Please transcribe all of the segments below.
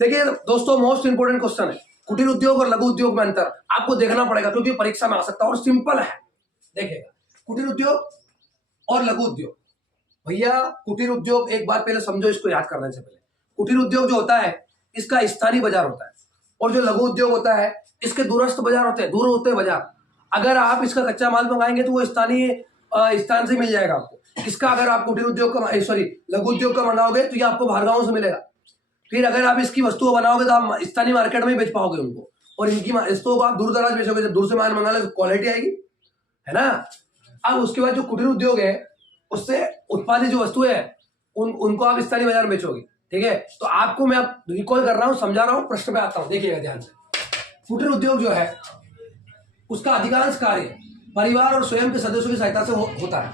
देखिए दोस्तों, most important question है कुटीर उद्योग और लघु उद्योग में अंतर आपको देखना पड़ेगा, क्योंकि परीक्षा में आ सकता है और सिंपल है। देखिएगा, कुटीर उद्योग और लघु उद्योग, भैया कुटीर उद्योग एक बार पहले समझो, इसको याद करने से पहले, कुटीर उद्योग जो होता है इसका स्थानीय बाजार होता है, और जो लघु उद्योग होता है इसके दूरस्थ बाजार होते हैं, दूर होते हैं बाजार। अगर आप इसका कच्चा माल मंगाएंगे तो वो स्थानीय स्थान से मिल जाएगा आपको। इसका अगर आप कुटीर उद्योग का लघु उद्योग का मंगाओगे तो ये आपको बाहर गाँव से मिलेगा। फिर अगर आप इसकी वस्तुओं बनाओगे तो आप स्थानीय मार्केट में ही बेच पाओगे उनको, और इनकी वस्तुओं को आप दूर दराज बेचोगे, जब दूर से माल मंगा ले तो क्वालिटी आएगी, है ना। अब उसके बाद जो कुटीर उद्योग है उससे उत्पादित जो वस्तुएं है उनको आप स्थानीय बाजार में बेचोगे, ठीक है। तो आपको मैं अब रिकॉल कर रहा हूँ, समझा रहा हूँ, प्रश्न पे आता हूँ, देखिएगा ध्यान से। कुटीर उद्योग जो है उसका अधिकांश कार्य परिवार और स्वयं के सदस्यों की सहायता से होता है।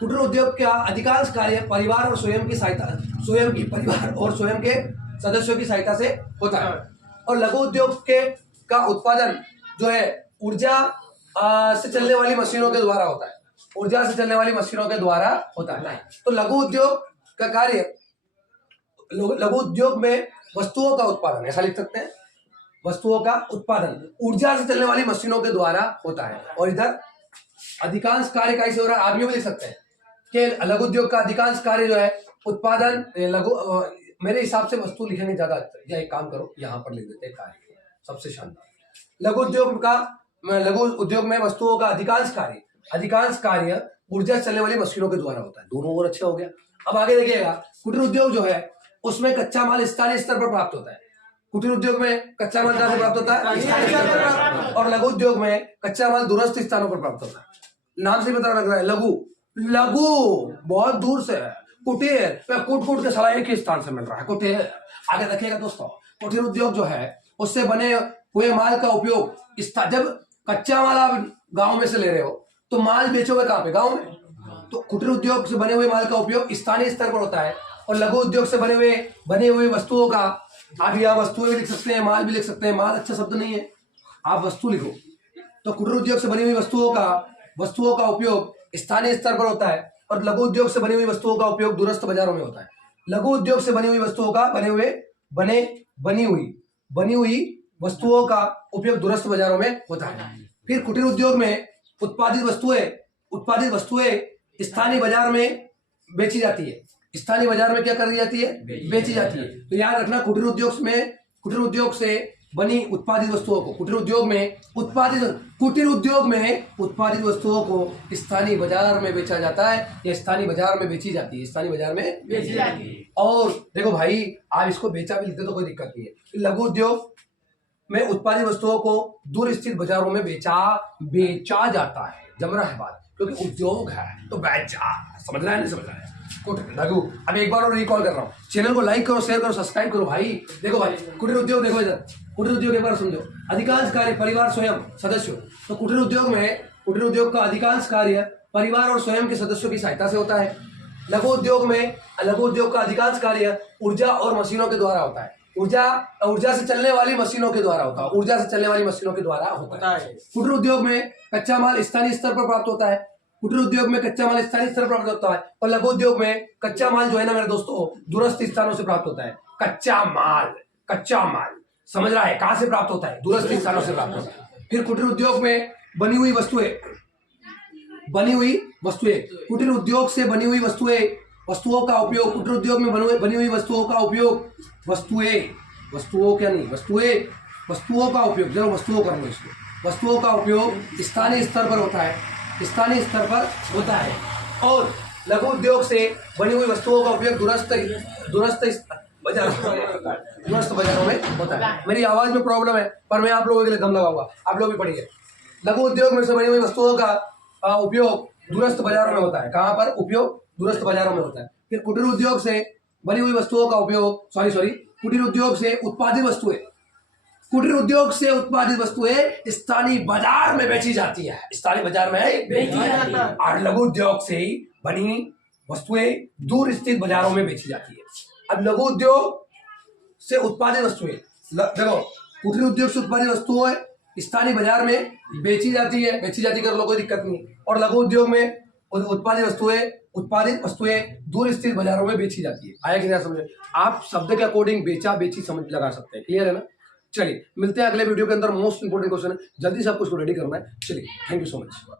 कुटीर उद्योग का अधिकांश कार्य परिवार और स्वयं की सहायता, स्वयं की परिवार और स्वयं के सदस्यों की सहायता से होता है। और लघु उद्योग का उत्पादन जो है ऊर्जा से चलने वाली मशीनों के द्वारा होता है, ऊर्जा से चलने वाली मशीनों के द्वारा होता है। तो लघु उद्योग का कार्य, लघु उद्योग में वस्तुओं का उत्पादन, ऐसा लिख सकते हैं, वस्तुओं का उत्पादन ऊर्जा से चलने वाली मशीनों के द्वारा होता है। और इधर अधिकांश कार्य कैसे हो रहा है, आदमी भी लिख सकते हैं कि लघु उद्योग का अधिकांश कार्य जो है उत्पादन, मेरे हिसाब से वस्तु लिखेंगे ज्यादा अच्छा, या एक काम करो यहाँ पर लिख देते हैं कार्य, सबसे शानदार। लघु उद्योग में वस्तुओं का अधिकांश कार्य ऊर्जा से चलने वाली मशीनों के द्वारा होता है। दोनों और अच्छे हो गया। अब आगे देखिएगा, कुटीर उद्योग जो है उसमें कच्चा माल स्थानीय स्तर पर प्राप्त होता है। कुटीर उद्योग में कच्चा माल कहाँ से प्राप्त होता है, और लघु उद्योग में कच्चा माल दूरस्थ स्थानों पर प्राप्त होता है। नाम से पता लग रहा है, लघु बहुत दूर से है, कुटीर कूट के साला एक ही स्थान से मिल रहा है, कुटीर। आगे देखिएगा दोस्तों, कुटीर उद्योग जो है उससे बने हुए माल का उपयोग, जब कच्चा माल आप गांव में से ले रहे हो तो माल बेचोगे कहाँ पे, गांव में। तो कुटीर उद्योग से बने हुए माल का उपयोग स्थानीय स्तर पर होता है। और लघु उद्योग से बने हुए वस्तुओं का, आप यहाँ वस्तुएं भी लिख सकते हैं, माल भी लिख सकते हैं, माल अच्छा शब्द नहीं है, आप वस्तु लिखो। तो कुटीर उद्योग से बनी हुई वस्तुओं का उपयोग स्थानीय स्तर पर होता है, और लघु उद्योग से बनी हुई वस्तुओं का उपयोग दूरस्थ बाजारों में होता है। लघु उद्योग से बनी हुई वस्तुओं का बनी हुई वस्तुओं का उपयोग दूरस्थ बाजारों में होता है। फिर कुटीर उद्योग में उत्पादित वस्तुएं स्थानीय बाजार में बेची जाती है। स्थानीय बाजार में क्या कर दी जाती है, बेची जाती है। तो याद रखना, कुटीर उद्योग से बनी उत्पादित वस्तुओं को, कुटीर उद्योग में उत्पादित वस्तुओं को स्थानीय बाजार में बेचा जाता है, या स्थानीय बाजार में बेची जाती है, स्थानीय बाजार में बेची जाती है। और देखो भाई, आप इसको बेचा भी लिखते तो कोई दिक्कत नहीं है। लघु उद्योग में उत्पादित वस्तुओं को दूर स्थित बाजारों में बेचा जाता है। जम रहा है बात, क्योंकि उद्योग है तो बेचा, समझ रहा है नहीं समझ रहा है। लघु, अब एक बार और रिकॉल कर रहा हूँ, चैनल को लाइक करो, शेयर करो, सब्सक्राइब करो भाई। देखो भाई, कुटीर उद्योग देखो इधर, कुटीर उद्योग एक बार समझो, अधिकांश कार्य परिवार स्वयं सदस्यों। तो कुटीर उद्योग का अधिकांश कार्य परिवार और स्वयं के सदस्यों की सहायता से होता है। लघु उद्योग का अधिकांश कार्य ऊर्जा और मशीनों के द्वारा होता है, ऊर्जा से चलने वाली मशीनों के द्वारा होता है, कुटीर उद्योग में कच्चा माल स्थानीय स्तर पर प्राप्त होता है, और लघु उद्योग में कच्चा माल जो है ना मेरे दोस्तों, दूरस्थ स्थानों से प्राप्त होता है। कच्चा माल समझ रहा है, कहां से प्राप्त होता है, दूरस्थ स्थानों से प्राप्त होता है। फिर कुटीर उद्योग में बनी हुई वस्तुएं, कुटीर उद्योग से बनी हुई वस्तुओं का उपयोग, कुटीर उद्योग में बनी हुई वस्तुओं का उपयोग, वस्तुओं का उपयोग स्थानीय स्तर पर होता है। और लघु उद्योग से बनी हुई वस्तुओं का उपयोग दूरस्थ बाजारों में होता है। मेरी आवाज में प्रॉब्लम है, पर मैं आप लोगों के लिए दम लगाऊंगा, आप लोग भी पढ़िए। लघु उद्योग में से बनी हुई वस्तुओं का उपयोग दूरस्थ बाजारों में होता है। कहाँ पर उपयोग, दूरस्थ बाजारों में होता है। फिर कुटीर उद्योग से बनी हुई वस्तुओं का उपयोग, कुटीर उद्योग से उत्पादित वस्तुएं स्थानीय बाजार में बेची जाती है, और लघु उद्योग से बनी वस्तुएं दूर स्थित बाजारों में बेची जाती है। अब लघु उद्योग से उत्पादित वस्तुएं, देखो, कुटीर उद्योग से उत्पादित वस्तुएं स्थानीय बाजार में बेची जाती कर लो, कोई दिक्कत नहीं। और लघु उद्योग में उत्पादित वस्तुएं उत्पादित वस्तुएं दूर स्थित बाजारों में बेची जाती है। आया कि नहीं समझे? आप शब्द के अकॉर्डिंग बेचा बेची समझ लगा सकते हैं। क्लियर है ना? चलिए मिलते हैं अगले वीडियो के अंदर। मोस्ट इंपोर्टेंट क्वेश्चन है, जल्दी से आपको उसको रेडी करना है। चलिए, थैंक यू सो मच।